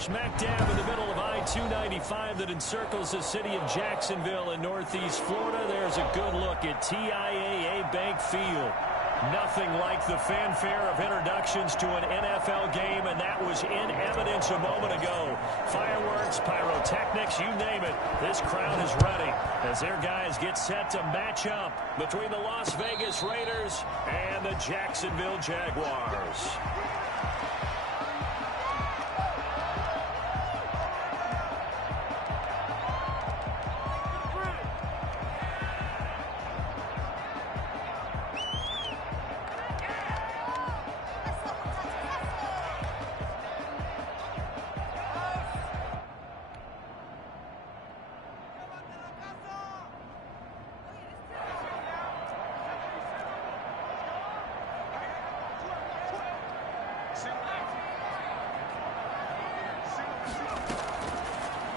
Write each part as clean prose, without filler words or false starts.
Smack dab in the middle of I-295 that encircles the city of Jacksonville in northeast Florida. There's a good look at TIAA Bank Field. Nothing like the fanfare of introductions to an NFL game, and that was in evidence a moment ago. Fireworks, pyrotechnics, you name it. This crowd is ready as their guys get set to match up between the Las Vegas Raiders and the Jacksonville Jaguars.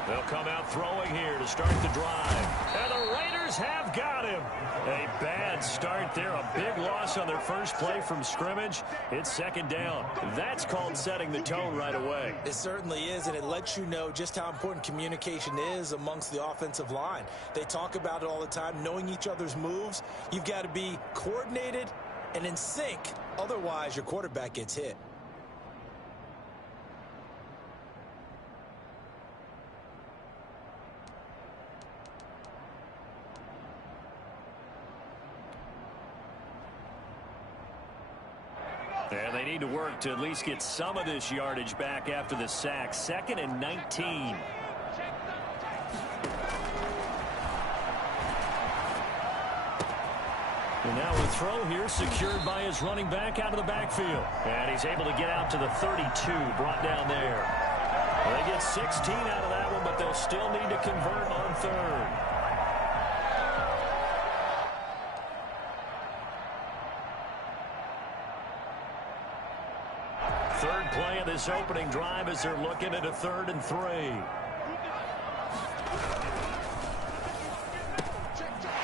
They'll come out throwing here to start the drive. And the Raiders have got him. A bad start there. A big loss on their first play from scrimmage. It's second down. That's called setting the tone right away. It certainly is, and it lets you know just how important communication is amongst the offensive line. They talk about it all the time, knowing each other's moves. You've got to be coordinated and in sync. Otherwise, your quarterback gets hit. And they need to work to at least get some of this yardage back after the sack. 2nd and 19. And now a throw here secured by his running back out of the backfield. And he's able to get out to the 32, brought down there. They get 16 out of that one, but they'll still need to convert on third. Third play of this opening drive as they're looking at a 3rd and 3.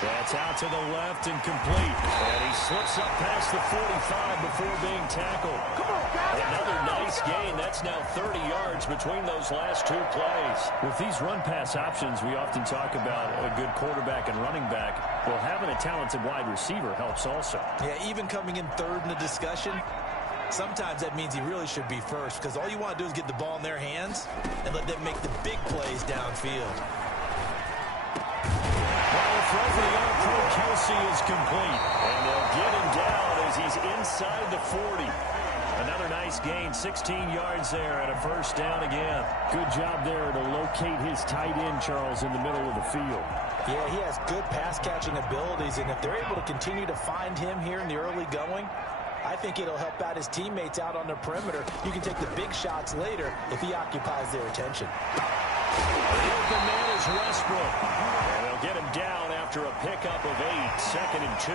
That's out to the left and complete. And he slips up past the 45 before being tackled. Another nice gain. That's now 30 yards between those last two plays. With these run-pass options, we often talk about a good quarterback and running back. Well, having a talented wide receiver helps also. Yeah, even coming in third in the discussion, sometimes that means he really should be first, because all you want to do is get the ball in their hands and let them make the big plays downfield. Well, the throw for the All-Pro Kelsey is complete. And they'll get him down as he's inside the 40. Another nice gain, 16 yards there and a first down again. Good job there to locate his tight end, Charles, in the middle of the field. Yeah, he has good pass-catching abilities, and if they're able to continue to find him here in the early going, I think it'll help out his teammates out on the perimeter. You can take the big shots later if he occupies their attention. The open man is Westbrook. And they'll get him down after a pickup of 8, 2nd and 2.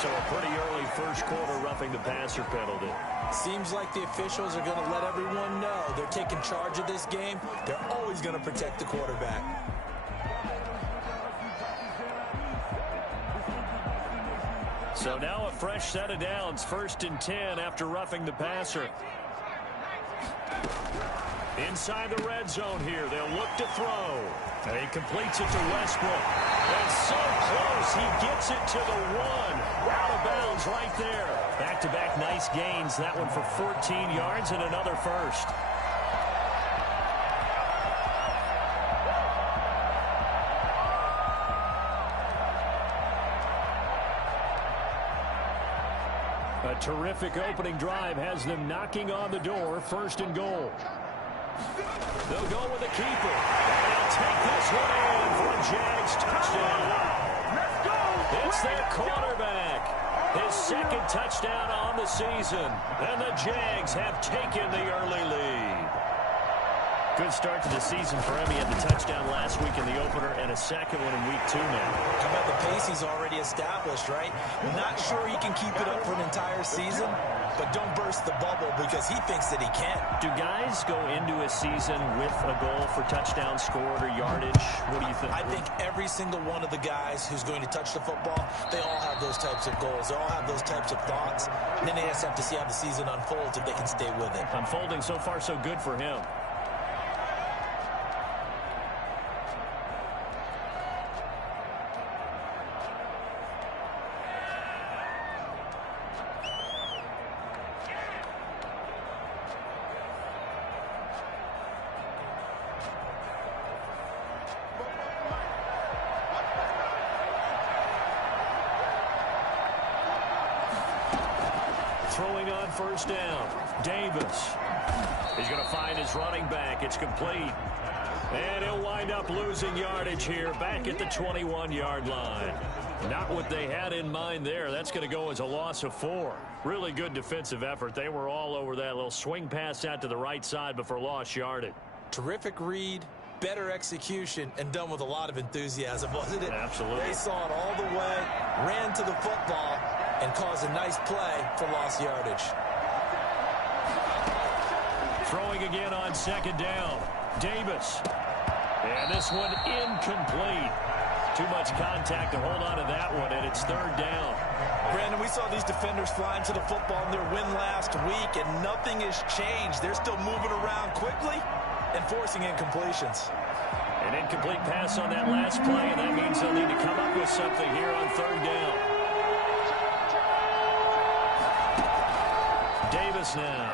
So a pretty early first quarter roughing the passer penalty. Seems like the officials are going to let everyone know they're taking charge of this game. They're always going to protect the quarterback. So now a fresh set of downs, 1st and 10 after roughing the passer. Inside the red zone here, they'll look to throw. And he completes it to Westbrook. And so close, he gets it to the 1. Out of bounds right there. Back-to-back nice gains, that one for 14 yards and another first. A terrific opening drive has them knocking on the door, 1st and goal. They'll go with the keeper. And they'll take this one in for a Jags touchdown. It's their quarterback. His 2nd touchdown on the season. And the Jags have taken the early lead. Good start to the season for him. He had the touchdown last week in the opener and a 2nd one in week 2 now. How about the pace he's already established, right? Not sure he can keep it up for an entire season, but don't burst the bubble because he thinks that he can. Do guys go into a season with a goal for touchdown scored or yardage? What do you think? I think every single one of the guys who's going to touch the football, they all have those types of goals. They all have those types of thoughts. And then they just have to see how the season unfolds if they can stay with it. Unfolding so far so good for him. Throwing on first down. Davis. He's going to find his running back. It's complete. And he'll wind up losing yardage here back at the 21-yard line. Not what they had in mind there. That's going to go as a loss of 4. Really good defensive effort. They were all over that little swing pass out to the right side before lost yardage. Terrific read, better execution, and done with a lot of enthusiasm, wasn't it? Absolutely. They saw it all the way, ran to the football, and caused a nice play for lost yardage. Throwing again on second down. Davis. And this one incomplete. Too much contact to hold on to that one, and it's third down. Brandon, we saw these defenders flying to the football in their win last week, and nothing has changed. They're still moving around quickly and forcing incompletions. An incomplete pass on that last play, and that means they'll need to come up with something here on third down. Davis now.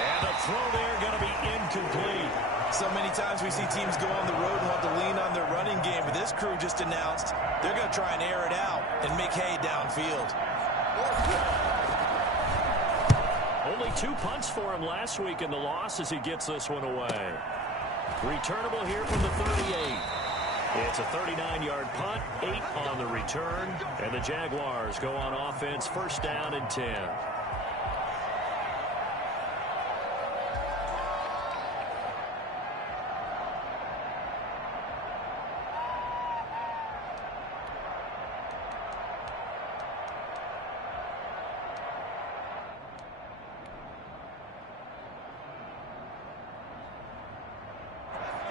And the throw there going to be incomplete. So many times we see teams go on the road and want to lean on their running game, but this crew just announced they're going to try and air it out and make hay downfield. Only 2 punts for him last week in the loss as he gets this one away. Returnable here from the 38. It's a 39-yard punt, 8 on the return, and the Jaguars go on offense, first down and 10.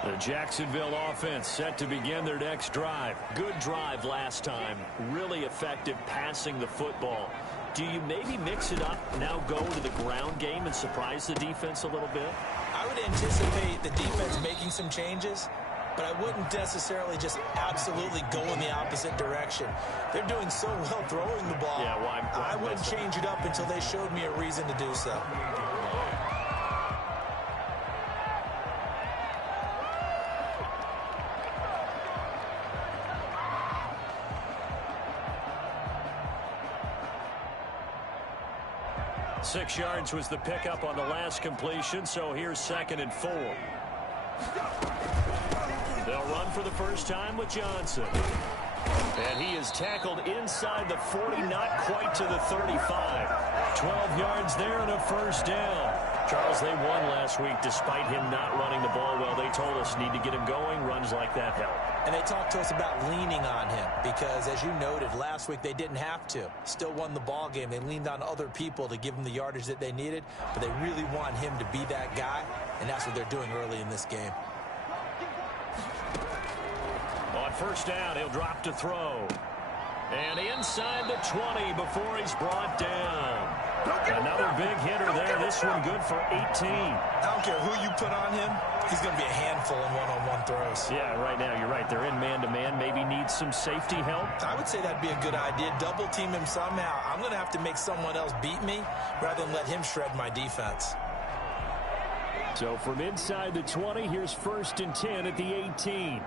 The Jacksonville offense set to begin their next drive. Good drive last time. Really effective passing the football. Do you maybe mix it up, now go to the ground game and surprise the defense a little bit? I would anticipate the defense making some changes, but I wouldn't necessarily just absolutely go in the opposite direction. They're doing so well throwing the ball. Yeah, I wouldn't change it up until they showed me a reason to do so. Six yards was the pickup on the last completion, so here's 2nd and 4. They'll run for the first time with Johnson. And he is tackled inside the 40, not quite to the 35. 12 yards there and a first down. Charles, they won last week despite him not running the ball well. They told us need to get him going. Runs like that help. And they talked to us about leaning on him because, as you noted, last week they didn't have to. Still won the ball game. They leaned on other people to give them the yardage that they needed, but they really want him to be that guy, and that's what they're doing early in this game. On first down, he'll drop to throw. And inside the 20 before he's brought down. Another big hitter there. This one good for 18. I don't care who you put on him. He's going to be a handful in one-on-one throws. Yeah, right now, you're right. They're in man-to-man. Maybe needs some safety help. I would say that'd be a good idea. Double team him somehow. I'm going to have to make someone else beat me rather than let him shred my defense. So from inside the 20, here's 1st and 10 at the 18.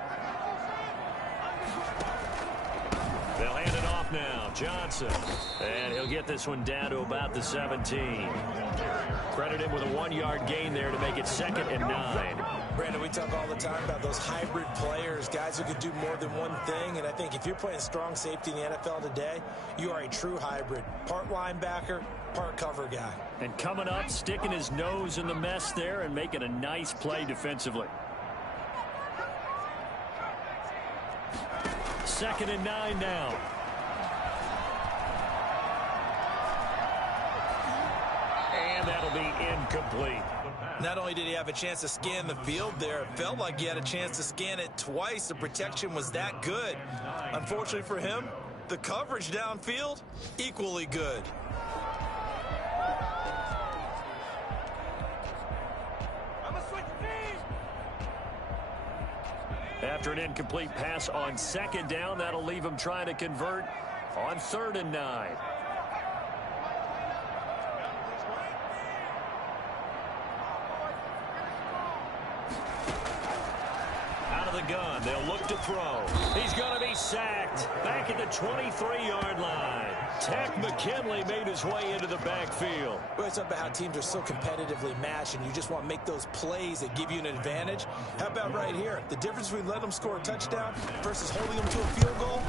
They'll hand it off now. Johnson. And he'll get this one down to about the 17. Credit him with a 1-yard gain there to make it 2nd and 9. Brandon, we talk all the time about those hybrid players, guys who can do more than one thing. And I think if you're playing strong safety in the NFL today, you are a true hybrid. Part linebacker, part cover guy. And coming up, sticking his nose in the mess there and making a nice play defensively. 2nd and 9 now. And that'll be incomplete. Not only did he have a chance to scan the field there, it felt like he had a chance to scan it twice. The protection was that good. Unfortunately for him, the coverage downfield, equally good. After an incomplete pass on 2nd down, that'll leave him trying to convert on 3rd and 9. Out of the gun, they'll look to throw. He's going to be sacked back at the 23-yard line. Tech McKinley made his way into the backfield. Well, it's about how teams are so competitively matched, and you just want to make those plays that give you an advantage. How about right here? The difference between letting them score a touchdown versus holding them to a field goal,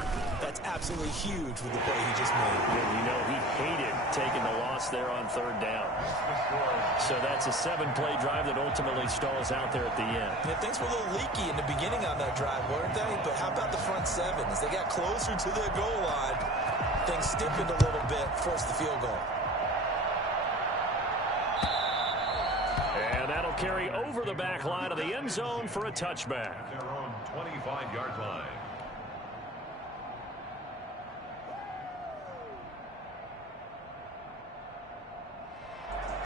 that's absolutely huge with the play he just made. Yeah, you know, he hated taking the loss there on third down. So that's a 7-play drive that ultimately stalls out there at the end. Yeah, things were a little leaky in the beginning on that drive, weren't they? But how about the front seven? As they got closer to their goal line, things stiffened a little bit, forced the field goal. And that'll carry over the back line of the end zone for a touchback. Their own 25-yard line.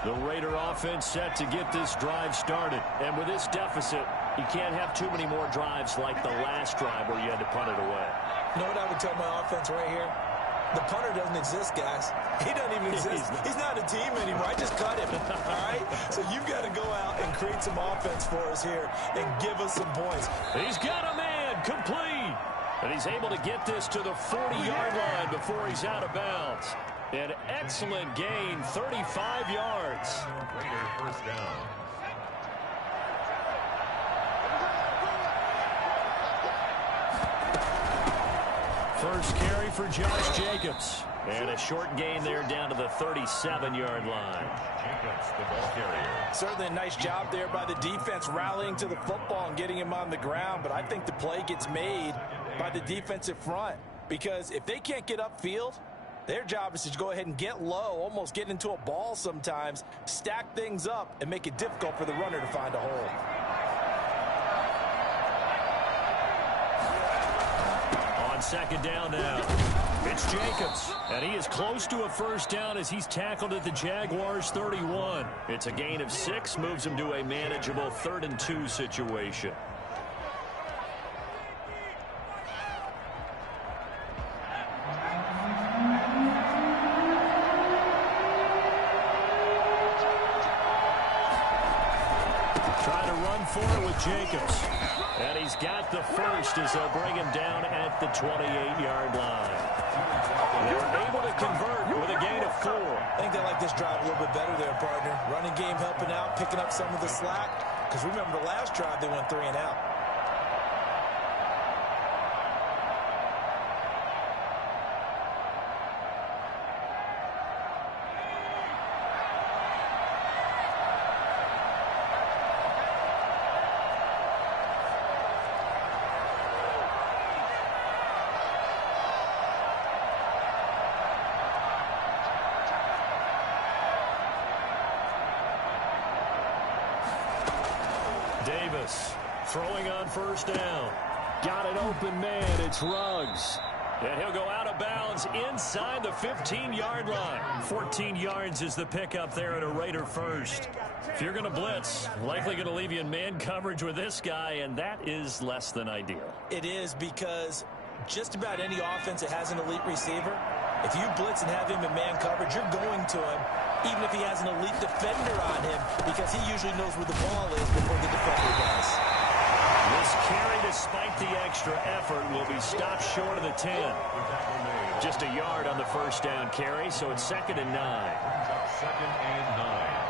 The Raider offense set to get this drive started. And with this deficit, you can't have too many more drives like the last drive where you had to punt it away. You know what I would tell my offense right here? The punter doesn't exist, guys. He doesn't even exist. He's not a team anymore. I just cut him, all right? So you've got to go out and create some offense for us here and give us some points. He's got a man complete. And he's able to get this to the 40-yard line before he's out of bounds. An excellent gain, 35 yards. Raider first down. First carry for Josh Jacobs. And a short gain there down to the 37-yard line. Jacobs, the ball carrier. Certainly a nice job there by the defense rallying to the football and getting him on the ground. But I think the play gets made by the defensive front. Because if they can't get upfield, their job is to go ahead and get low, almost get into a ball sometimes, stack things up, and make it difficult for the runner to find a hole. On second down now, it's Jacobs. And he is close to a first down as he's tackled at the Jaguars' 31. It's a gain of 6, moves him to a manageable 3rd and 2 situation. For it with Jacobs. And he's got the first as they'll bring him down at the 28-yard line. They're able to convert with a gain of 4. I think they like this drive a little bit better there, partner. Running game helping out, picking up some of the slack. Because remember, the last drive they went 3 and out. Davis throwing on first down. Got an open man. It's Ruggs. And he'll go out of bounds inside the 15-yard line. 14 yards is the pickup there at a Raider first. If you're going to blitz, likely going to leave you in man coverage with this guy, and that is less than ideal. It is, because just about any offense that has an elite receiver, if you blitz and have him in man coverage, you're going to him, even if he has an elite defender on him, because he usually knows where the ball is before the defender does. This carry, despite the extra effort, will be stopped short of the 10. Just a yard on the first down carry, so it's 2nd and 9. 2nd and 9.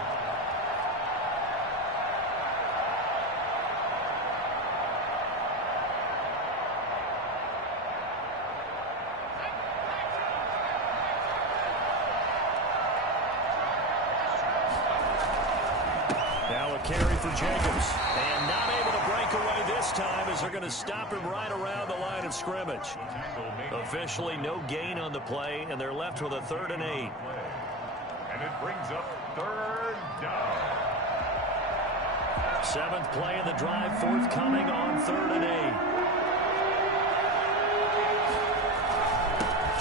Now a carry for Jacobs. And not able to break away this time as they're going to stop him right around the line of scrimmage. Officially no gain on the play, and they're left with a 3rd and 8. And it brings up 3rd down. 7th play of the drive forthcoming on 3rd and 8.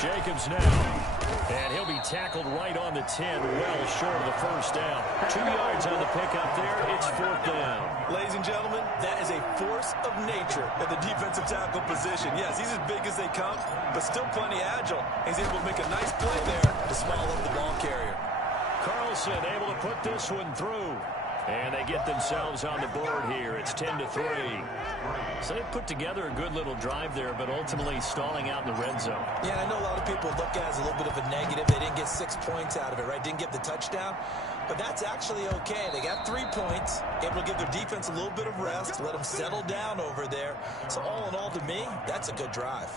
Jacobs now. And he'll be tackled right on the 10, well short of the first down. 2 yards on the pickup there. It's 4th down. Ladies and gentlemen, that is a force of nature at the defensive tackle position. Yes, he's as big as they come, but still plenty agile. He's able to make a nice play there to swallow up the ball carrier. Carlson able to put this one through. And they get themselves on the board here. It's 10-3. So they put together a good little drive there, but ultimately stalling out in the red zone. Yeah, I know a lot of people look at it as a little bit of a negative. They didn't get 6 points out of it, right? Didn't get the touchdown. But that's actually okay. They got 3 points, able to give their defense a little bit of rest, let them settle down over there. So all in all, to me, that's a good drive.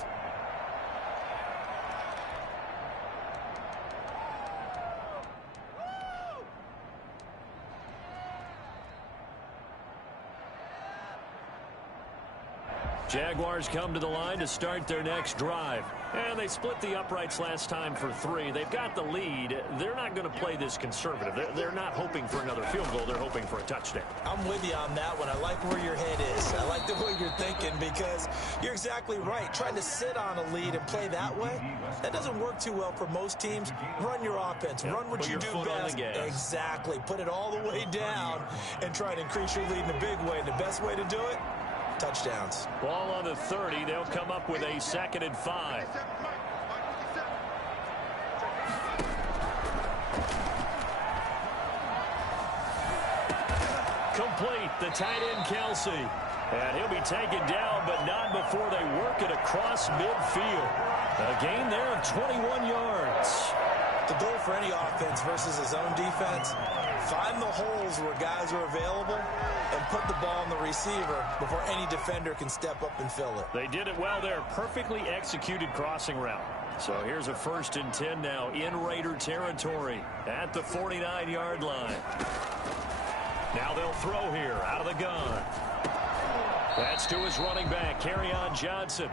Jaguars come to the line to start their next drive. And they split the uprights last time for 3. They've got the lead. They're not going to play this conservative. They're not hoping for another field goal. They're hoping for a touchdown. I'm with you on that one. I like where your head is. I like the way you're thinking because you're exactly right. Trying to sit on a lead and play that way, that doesn't work too well for most teams. Run your offense. Run what you do best. Exactly. Put it all the way down and try to increase your lead in a big way. And the best way to do it, touchdowns. Ball on the 30. They'll come up with a 2nd and 5. Complete. The tight end, Kelsey. And he'll be taken down, but not before they work it across midfield. A gain there of 21 yards. The goal for any offense versus his own defense, find the holes where guys are available and put the ball on the receiver before any defender can step up and fill it. They did it well there. Perfectly executed crossing route. So here's a 1st and 10 now in Raider territory at the 49-yard line. Now they'll throw here out of the gun. That's to his running back, Kerryon Johnson.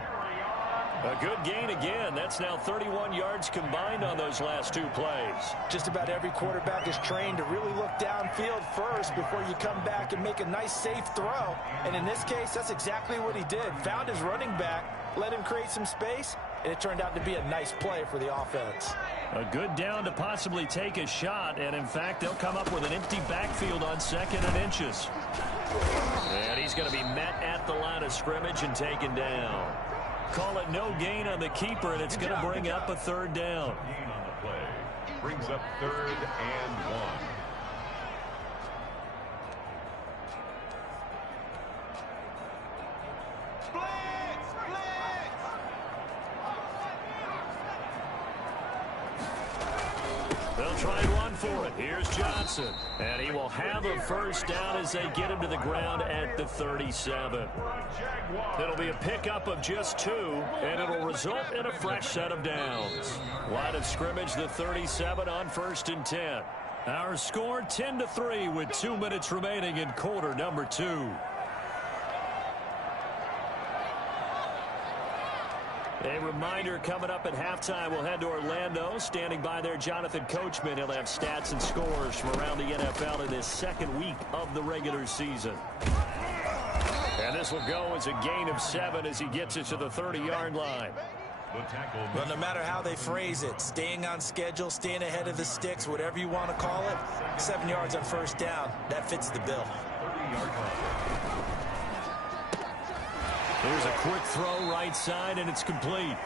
A good gain again. That's now 31 yards combined on those last 2 plays. Just about every quarterback is trained to really look downfield first before you come back and make a nice, safe throw. And in this case, that's exactly what he did. Found his running back, let him create some space, and it turned out to be a nice play for the offense. A good down to possibly take a shot, and in fact, they'll come up with an empty backfield on 2nd and inches. And he's going to be met at the line of scrimmage and taken down. Call it no gain on the keeper, and it's going to bring up a 3rd down. Gain on the play. Brings up 3rd and 1. They'll try and run for it. Here's Johnson. And he will have a 1st down as they get him to the ground at the 37. It'll be a pickup of just 2, and it'll result in a fresh set of downs. Line of scrimmage, the 37 on 1st and 10. Our score 10-3 with 2 minutes remaining in quarter number 2. A reminder coming up at halftime, we'll head to Orlando. Standing by there, Jonathan Coachman. He'll have stats and scores from around the NFL in this 2nd week of the regular season. And this will go as a gain of 7 as he gets it to the 30-yard line. Well, no matter how they phrase it, staying on schedule, staying ahead of the sticks, whatever you want to call it, 7 yards on 1st down, that fits the bill. 30-yard line. There's a quick throw right side, and it's complete.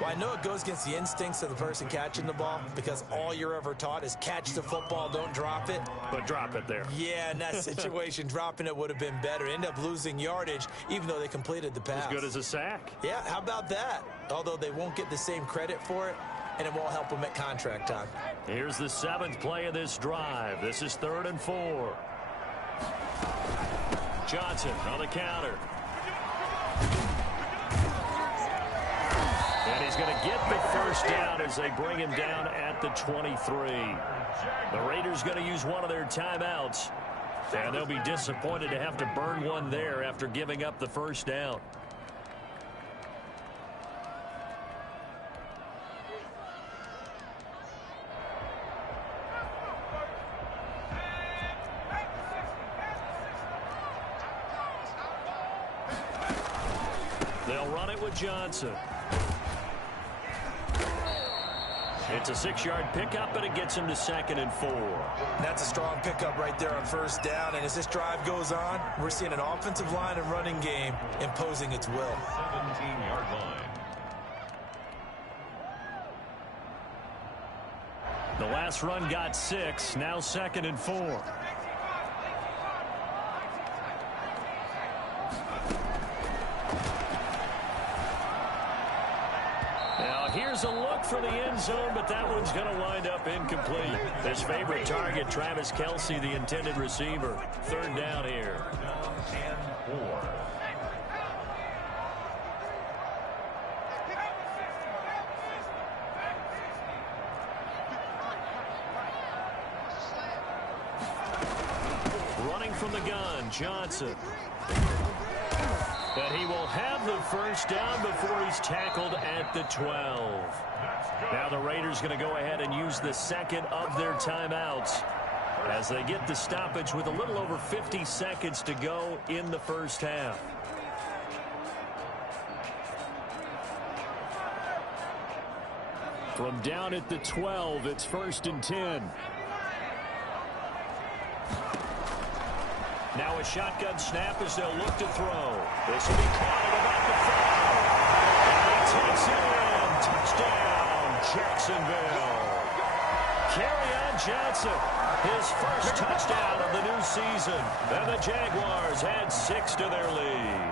Well, I know it goes against the instincts of the person catching the ball because all you're ever taught is catch the football, don't drop it. But drop it there. Yeah, in that situation, dropping it would have been better. End up losing yardage, even though they completed the pass. As good as a sack. Yeah, how about that? Although they won't get the same credit for it, and it won't help them at contract time. Here's the 7th play of this drive. This is 3rd and 4. Johnson on the counter. And he's going to get the 1st down as they bring him down at the 23. The Raiders going to use one of their timeouts. And they'll be disappointed to have to burn one there after giving up the 1st down. They'll run it with Johnson. It's a 6-yard pickup, but it gets him to 2nd and 4. That's a strong pickup right there on 1st down. And as this drive goes on, we're seeing an offensive line and running game imposing its will. 17-yard line. The last run got 6. Now 2nd and 4. look for the end zone, but that one's going to wind up incomplete. His favorite target, Travis Kelce, the intended receiver. Third down here. And 4. Running from the gun, Johnson. And he will have the first down before he's tackled at the 12. Now the Raiders going to go ahead and use the second of their timeouts as they get the stoppage with a little over 50 seconds to go in the first half. From down at the 12, it's 1st and 10. Now a shotgun snap as they'll look to throw. This will be caught at about the 5. And he takes it in. Touchdown, Jacksonville. Kerryon Johnson, his first touchdown of the new season. And the Jaguars add 6 to their lead.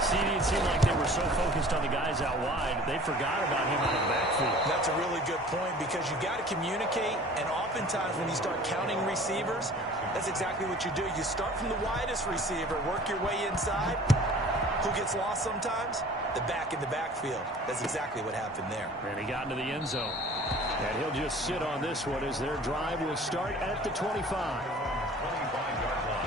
See, it seemed like they were so focused on the guys out wide, they forgot about him on the backfield. That's a really good point because you got to communicate, and oftentimes when you start counting receivers, that's exactly what you do. You start from the widest receiver, work your way inside. Who gets lost sometimes? The back in the backfield. That's exactly what happened there. And he got into the end zone. And he'll just sit on this one as their drive will start at the 25. 25-yard line.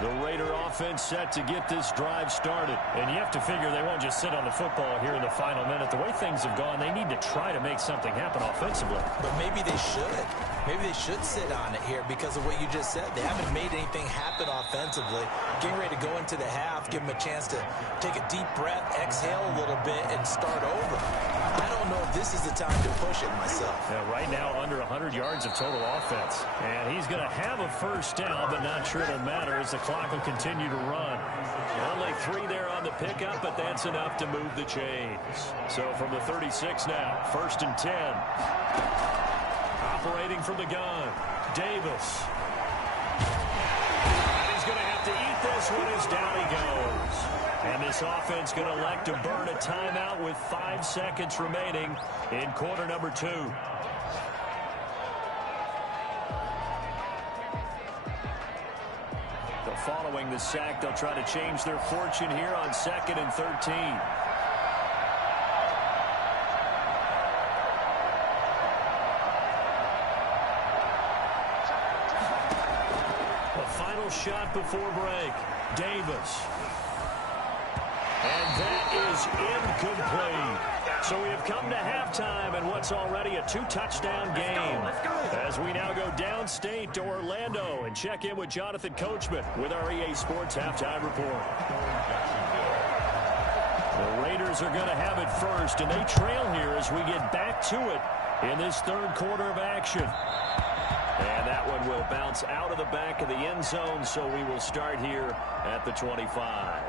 The Raider offense set to get this drive started. And you have to figure they won't just sit on the football here in the final minute. The way things have gone, they need to try to make something happen offensively. But maybe they should. Maybe they should sit on it here because of what you just said. They haven't made anything happen offensively. Getting ready to go into the half, give them a chance to take a deep breath, exhale a little bit, and start over. I don't know if this is the time to push it myself. Yeah, right now, under 100 yards of total offense. And he's going to have a first down, but not sure it'll matter as the clock will continue to run. Only 3 there on the pickup, but that's enough to move the chains. So from the 36 now, 1st and 10. Operating from the gun, Davis. He's going to have to eat this one as down he goes. And this offense going to elect to burn a timeout with 5 seconds remaining in quarter number 2. Following the sack, they'll try to change their fortune here on 2nd and 13. A final shot before break. Davis. And that is incomplete. So we have come to halftime in what's already a 2-touchdown game. As we now go downstate to Orlando and check in with Jonathan Coachman with our EA Sports Halftime Report. The Raiders are going to have it first, and they trail here as we get back to it in this 3rd quarter of action. And that one will bounce out of the back of the end zone, so we will start here at the 25.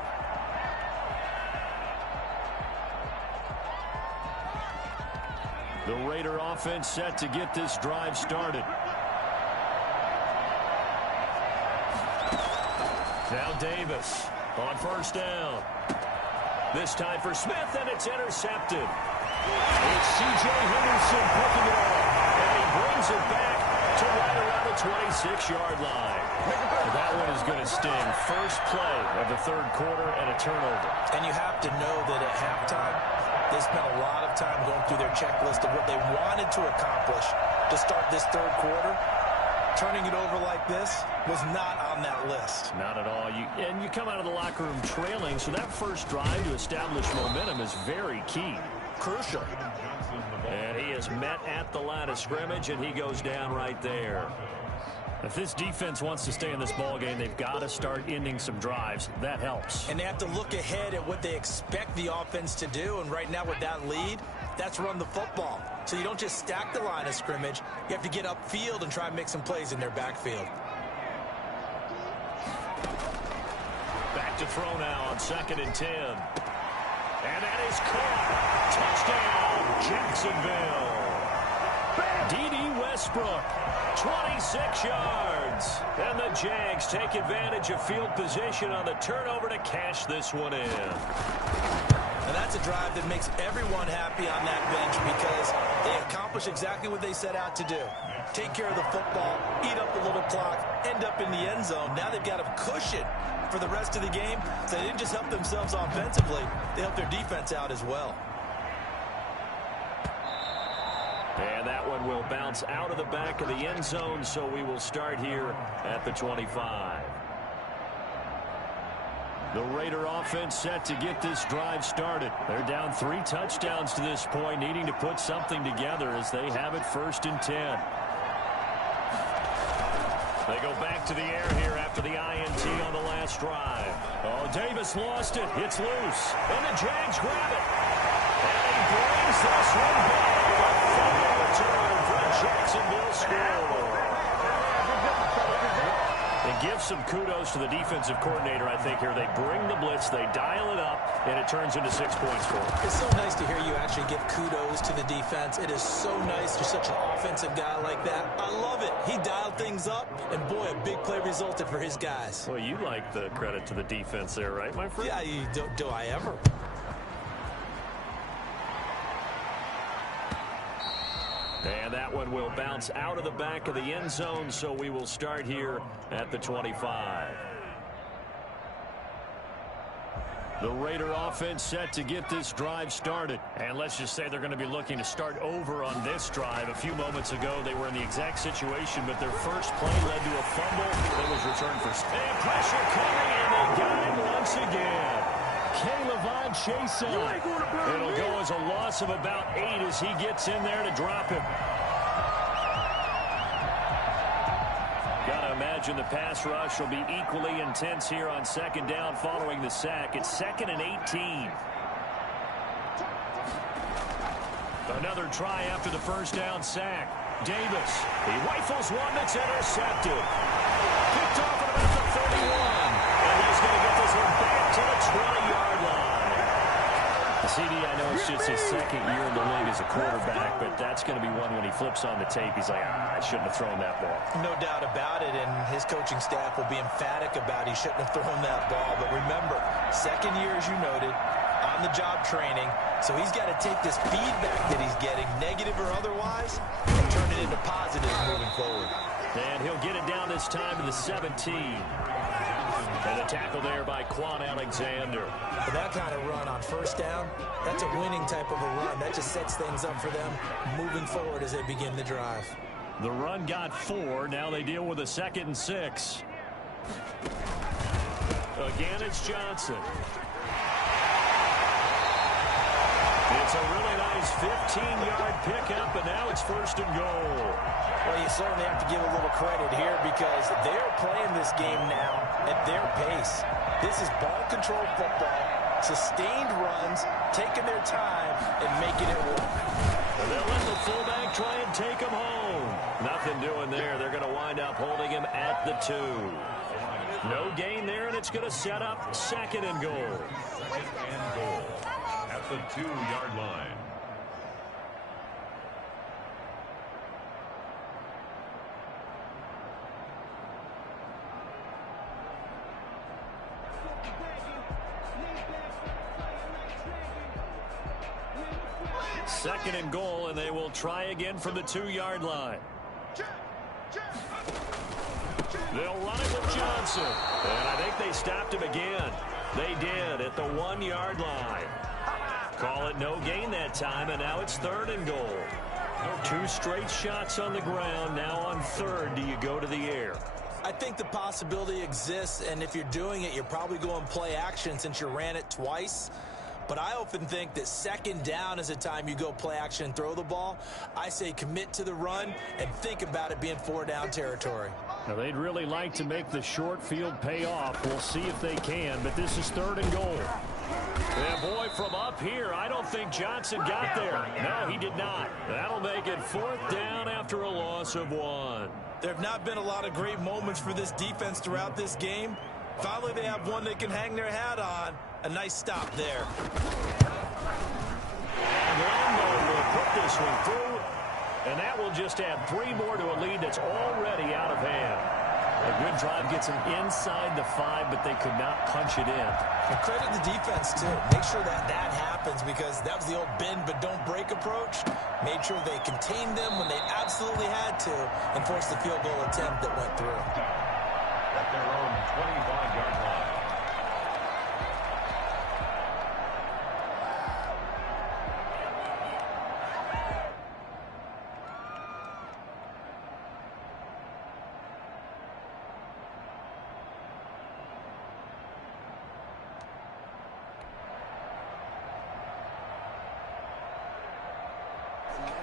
The Raider offense set to get this drive started. Now Davis on 1st down. This time for Smith, and it's intercepted. It's C.J. Henderson picking it up, and he brings it back to right around the 26-yard line. That one is going to sting. First play of the 3rd quarter and a turnover. And you have to know that at halftime, they spent a lot of time going through their checklist of what they wanted to accomplish to start this 3rd quarter. Turning it over like this was not on that list. Not at all. And you come out of the locker room trailing, so that first drive to establish momentum is very key. Crucial. And he is met at the line of scrimmage, and he goes down right there. If this defense wants to stay in this ballgame, they've got to start ending some drives. That helps. And they have to look ahead at what they expect the offense to do. And right now with that lead, that's run the football. So you don't just stack the line of scrimmage. You have to get upfield and try and make some plays in their backfield. Back to throw now on 2nd and 10. And that is caught. Touchdown, Jacksonville. D.D. Westbrook. 26 yards. And the Jags take advantage of field position on the turnover to cash this one in. And that's a drive that makes everyone happy on that bench because they accomplish exactly what they set out to do. Take care of the football, eat up the little clock, end up in the end zone. Now they've got a cushion for the rest of the game. So they didn't just help themselves offensively, they helped their defense out as well. And that one will bounce out of the back of the end zone, so we will start here at the 25. The Raider offense set to get this drive started. They're down 3 touchdowns to this point, needing to put something together as they have it 1st and 10. They go back to the air here after the INT on the last drive. Oh, Davis lost it. It's loose. And the Jags grab it. And he brings this one back. A fumble return for a Jacksonville score. And give some kudos to the defensive coordinator, I think, here. They bring the blitz, they dial it up, and it turns into 6 points for them. It's so nice to hear you actually give kudos to the defense. It is so nice you're such an offensive guy like that. I love it. He dialed things up, and boy, a big play resulted for his guys. Well, you like the credit to the defense there, right, my friend? Yeah, do I ever? And that one will bounce out of the back of the end zone, so we will start here at the 25. The Raider offense set to get this drive started. And let's just say they're going to be looking to start over on this drive. A few moments ago, they were in the exact situation, but their first play led to a fumble that was returned for... And pressure coming, and they got him once again. Caleb Chason. It'll go as a loss of about 8 as he gets in there to drop him. Got to imagine the pass rush will be equally intense here on 2nd down following the sack. It's 2nd and 18. Another try after the first down sack. Davis, he rifles one that's intercepted. Picked off at about the 31. And he's going to get this one back to the 20-yard line. CD, I know it's just his 2nd year in the league as a quarterback, but that's going to be one when he flips on the tape. He's like, I shouldn't have thrown that ball. No doubt about it, and his coaching staff will be emphatic about he shouldn't have thrown that ball. But remember, 2nd year, as you noted, on-the-job training, so he's got to take this feedback that he's getting, negative or otherwise, and turn it into positives moving forward. And he'll get it down this time to the 17. And a tackle there by Quan Alexander. With that kind of run on 1st down, that's a winning type of a run. That just sets things up for them moving forward as they begin the drive. The run got 4. Now they deal with a 2nd and 6. Again, it's Johnson. It's a really nice 15-yard pickup, and now it's 1st and goal. Well, you certainly have to give a little credit here because they're playing this game now at their pace. This is ball control football, sustained runs, taking their time, and making it work. And they'll let the fullback try and take him home. Nothing doing there. They're going to wind up holding him at the 2. No gain there, and it's going to set up 2nd and goal. 2nd and goal at the 2-yard line. Second and goal, and they will try again from the 2-yard line. They'll run it with Johnson. And I think they stopped him again. They did at the 1-yard line. Call it no gain that time, and now it's 3rd and goal. 2 straight shots on the ground. Now on 3rd, do you go to the air? I think the possibility exists, and if you're doing it, you're probably going play action since you ran it twice. But I often think that 2nd down is the time you go play action and throw the ball. I say commit to the run and think about it being 4-down territory. Now, they'd really like to make the short field pay off. We'll see if they can, but this is 3rd and goal. Yeah, boy, from up here, I don't think Johnson got there. No, he did not. That'll make it 4th down after a loss of 1. There have not been a lot of great moments for this defense throughout this game. Finally, they have one they can hang their hat on. A nice stop there. And Lambo will put this one through. And that will just add 3 more to a lead that's already out of hand. A good drive gets them inside the 5, but they could not punch it in. And credit the defense, too. Make sure that happens, because that was the old bend but don't break approach. Made sure they contained them when they absolutely had to and forced the field goal attempt that went through. At their own 25-yard line.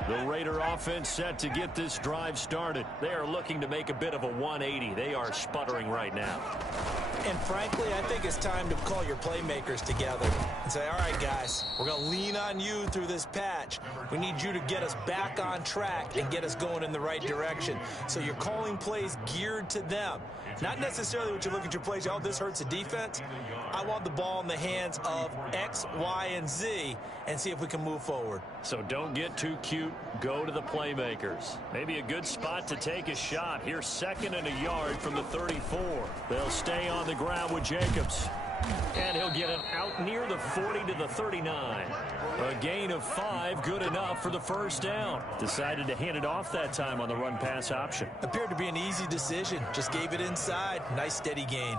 The Raider offense set to get this drive started. They are looking to make a bit of a 180. They are sputtering right now. And frankly, I think it's time to call your playmakers together and say, all right, guys, we're going to lean on you through this patch. We need you to get us back on track and get us going in the right direction. So you're calling plays geared to them. Not necessarily what you look at your plays, oh, this hurts the defense. I want the ball in the hands of X, Y, and Z and see if we can move forward. So don't get too cute. Go to the playmakers. Maybe a good spot to take a shot. Here's 2nd and a yard from the 34. They'll stay on the ground with Jacobs. And he'll get it out near the 40 to the 39. A gain of 5, good enough for the first down. Decided to hand it off that time on the run-pass option. Appeared to be an easy decision. Just gave it inside. Nice steady gain.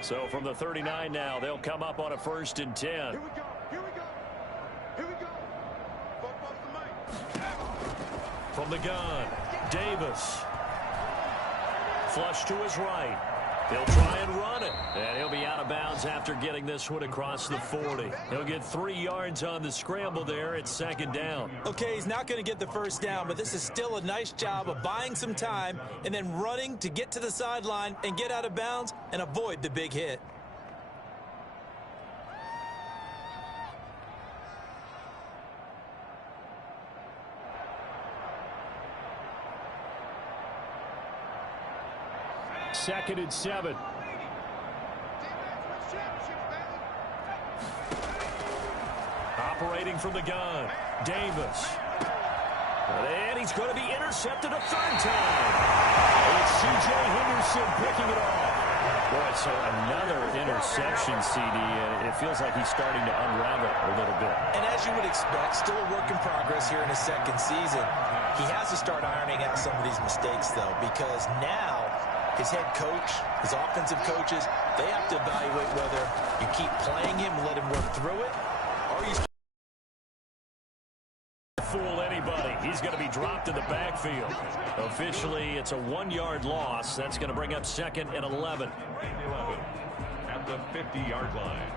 So from the 39 now, they'll come up on a 1st and 10. Here we go. Here we go. Here we go. From the gun, Davis. Flush to his right. He'll try and run it. And he'll be out of bounds after getting this one across the 40. He'll get 3 yards on the scramble there. It's 2nd down. Okay, he's not going to get the first down, but this is still a nice job of buying some time and then running to get to the sideline and get out of bounds and avoid the big hit. Second and 7. Operating from the gun, Davis. And he's going to be intercepted a 3rd time. It's C.J. Henderson picking it off. Boy, so another interception, CD, and it feels like he's starting to unravel a little bit. And as you would expect, still a work in progress here in his 2nd season. He has to start ironing out some of these mistakes, though, because now his head coach, his offensive coaches, they have to evaluate whether you keep playing him and let him work through it, or you fool anybody. He's going to be dropped in the backfield. Officially, it's a 1-yard loss. That's going to bring up 2nd and 11. At the 50-yard line.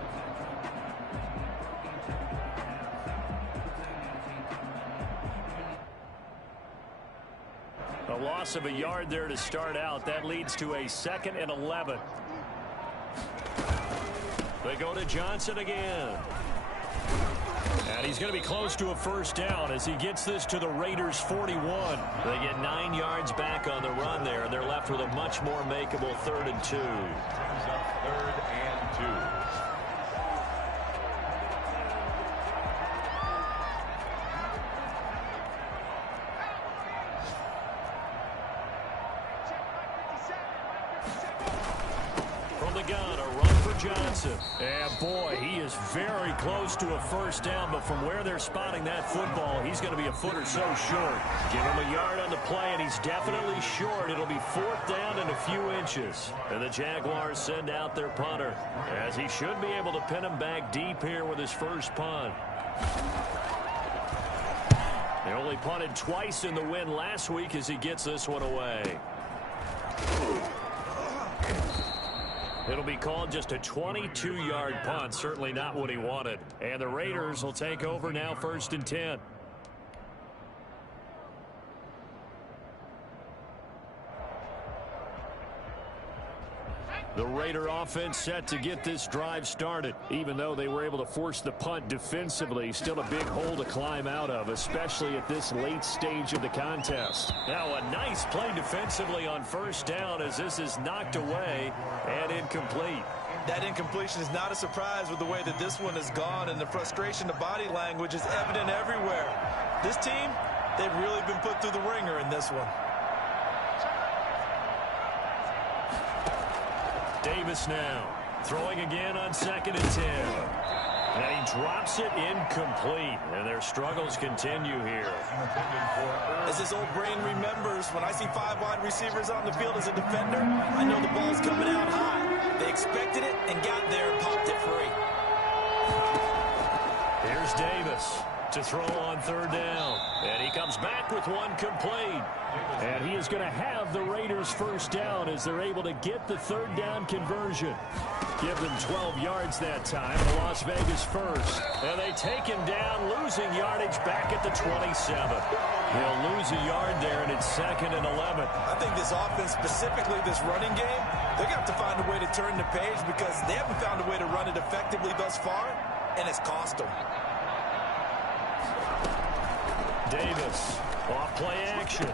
A loss of a yard there to start out. That leads to a 2nd and 11. They go to Johnson again. And he's going to be close to a first down as he gets this to the Raiders' 41. They get 9 yards back on the run there, and they're left with a much more makeable 3rd and 2. 3rd and 2. Johnson. And boy, he is very close to a first down, but from where they're spotting that football, he's going to be a foot or so short. Give him a yard on the play, and he's definitely short. It'll be 4th down and a few inches. And the Jaguars send out their punter, as he should be able to pin him back deep here with his first punt. They only punted twice in the win last week as he gets this one away. It'll be called just a 22-yard punt. Certainly not what he wanted. And the Raiders will take over now, 1st and 10. The Raider offense set to get this drive started. Even though they were able to force the punt defensively, still a big hole to climb out of, especially at this late stage of the contest. Now a nice play defensively on first down as this is knocked away and incomplete. That incompletion is not a surprise with the way that this one has gone, and the frustration, the body language is evident everywhere. This team, they've really been put through the ringer in this one. Davis now throwing again on 2nd and 10. And he drops it incomplete. And their struggles continue here. As his old brain remembers, when I see 5 wide receivers on the field as a defender, I know the ball's coming out high. They expected it and got there and popped it free. Here's Davis to throw on 3rd down. And he comes back with one complete. And he is going to have the Raiders 1st down as they're able to get the 3rd down conversion. Give them 12 yards that time. The Las Vegas 1st. And they take him down, losing yardage back at the 27. He'll lose a yard there, and it's 2nd and 11. I think this offense, specifically this running game, they're going to have to find a way to turn the page because they haven't found a way to run it effectively thus far, and it's cost them. Davis, off play action.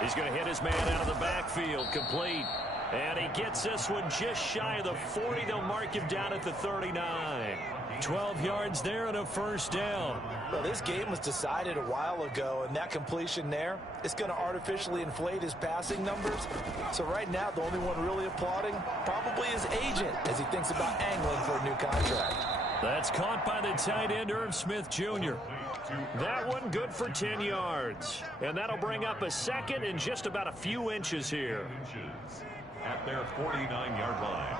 He's going to hit his man out of the backfield, complete. And he gets this one just shy of the 40. They'll mark him down at the 39. 12 yards there and a 1st down. Well, this game was decided a while ago, and that completion there, it's going to artificially inflate his passing numbers. So right now, the only one really applauding probably his agent as he thinks about angling for a new contract. That's caught by the tight end, Irv Smith Jr. That one good for 10 yards. And that'll bring up a 2nd and just about a few inches here. At their 49-yard line.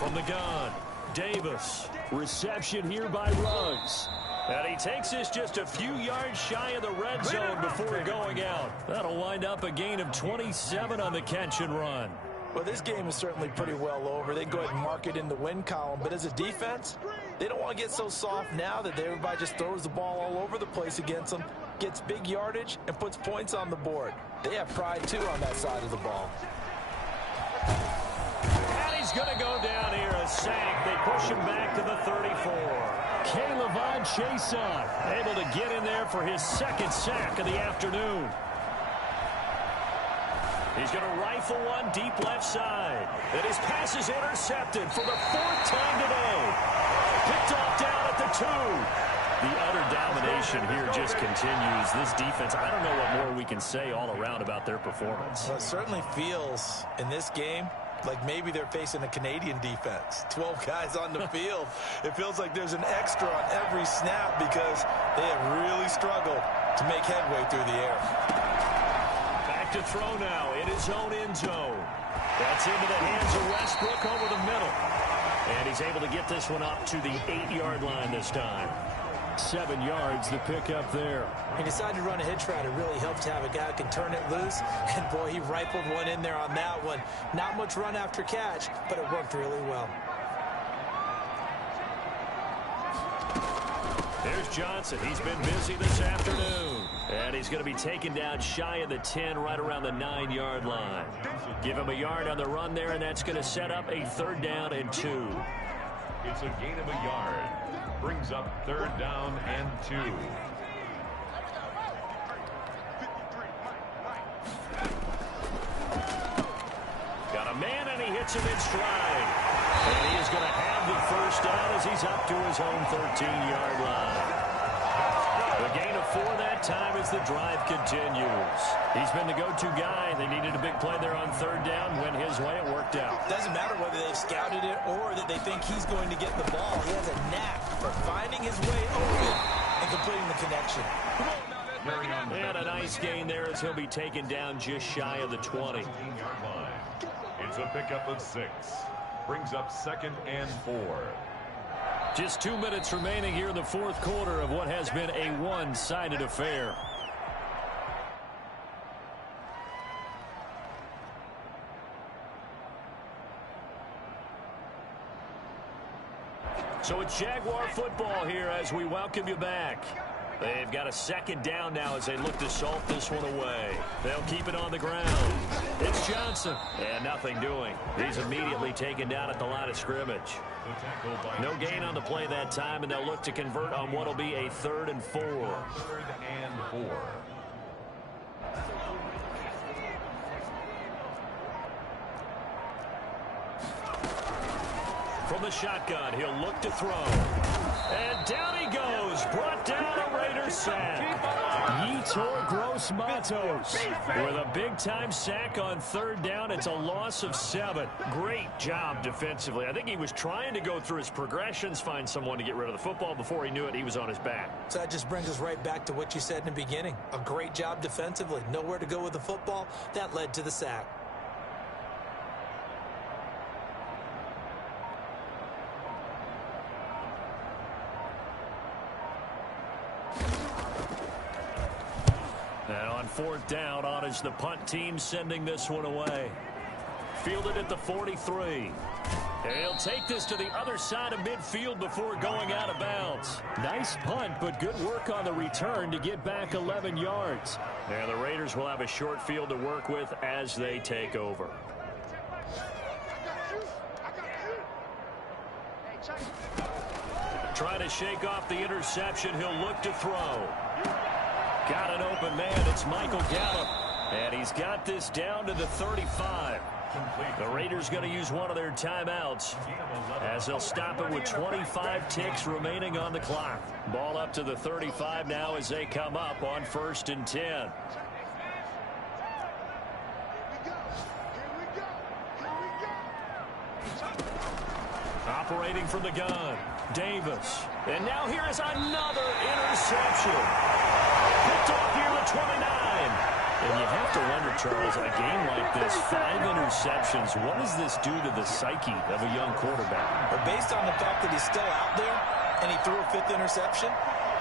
From the gun, Davis. Reception here by Ruggs. And he takes this just a few yards shy of the red zone before going out. That'll wind up a gain of 27 on the catch and run. Well, this game is certainly pretty well over. They can go ahead and mark it in the win column. But as a defense, they don't want to get so soft now that everybody just throws the ball all over the place against them, gets big yardage, and puts points on the board. They have pride, too, on that side of the ball. And he's going to go down here, a sack. They push him back to the 34. K'Lavon Chaisson able to get in there for his 2nd sack of the afternoon. He's going to rifle one deep left side. And his pass is intercepted for the 4th time today. Picked off down at the 2. The utter domination here just continues. This defense, I don't know what more we can say all around about their performance. Well, it certainly feels in this game like maybe they're facing a Canadian defense. 12 guys on the field. It feels like there's an extra on every snap because they have really struggled to make headway through the air. Back to throw now in his own end zone. That's into the hands of Westbrook over the middle. And he's able to get this one up to the 8-yard line this time. 7 yards the pickup there. He decided to run a hitch route. It really helps to have a guy who can turn it loose. And, boy, he rifled one in there on that one. Not much run after catch, but it worked really well. There's Johnson. He's been busy this afternoon. And he's going to be taken down shy of the 10, right around the 9-yard line. Give him a yard on the run there, and that's going to set up a 3rd down and 2. It's a gain of a yard. Brings up 3rd down and 2. Got a man, and he hits him in stride. And he is going to have the 1st down as he's up to his own 13-yard line. The gain of 4 that time as the drive continues. He's been the go-to guy. They needed a big play there on 3rd down. Went his way. It worked out. Doesn't matter whether they've scouted it or that they think he's going to get the ball. He has a knack for finding his way open and completing the connection. And a nice gain there as he'll be taken down just shy of the 20. It's a pickup of 6. Brings up 2nd and 4. Just 2 minutes remaining here in the 4th quarter of what has been a one-sided affair. So it's Jaguar football here as we welcome you back. They've got a second down now as they look to salt this one away. They'll keep it on the ground. It's Johnson. And nothing doing. He's immediately taken down at the line of scrimmage. No gain on the play that time, and they'll look to convert on what will be a 3rd and 4. 3rd and 4. From the shotgun, he'll look to throw. And down he goes. Brought down a Raiders sack. Yetur Gross-Matos with a big-time sack on 3rd down. It's a loss of 7. Great job defensively. I think he was trying to go through his progressions, find someone to get rid of the football. Before he knew it, he was on his back. So that just brings us right back to what you said in the beginning. A great job defensively. Nowhere to go with the football. That led to the sack. And on 4th down, on is the punt team sending this one away. Fielded at the 43. He'll take this to the other side of midfield before going out of bounds. Nice punt, but good work on the return to get back 11 yards. And the Raiders will have a short field to work with as they take over. Trying to shake off the interception. He'll look to throw. Got an open man. It's Michael Gallup. And he's got this down to the 35. The Raiders going to use one of their timeouts as they'll stop it with 25 ticks remaining on the clock. Ball up to the 35 now as they come up on 1st and 10. Operating from the gun, Davis. And now here is another interception. Picked off here at 29. And you have to wonder, Charles, a game like this, 5 interceptions, what does this do to the psyche of a young quarterback? But based on the fact that he's still out there and he threw a 5th interception,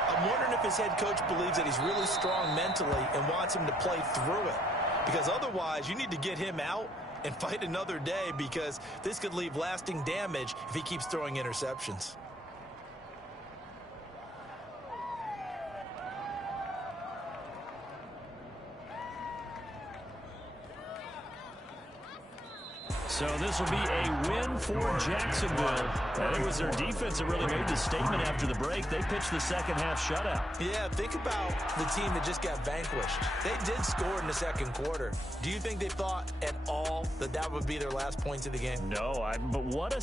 I'm wondering if his head coach believes that he's really strong mentally and wants him to play through it. Because otherwise, you need to get him out and fight another day, because this could leave lasting damage if he keeps throwing interceptions. So this will be a win for Jacksonville. I think it was their defense that really made the statement after the break. They pitched the second half shutout. Yeah, think about the team that just got vanquished. They did score in the 2nd quarter. Do you think they thought at all that that would be their last points of the game? No, but what a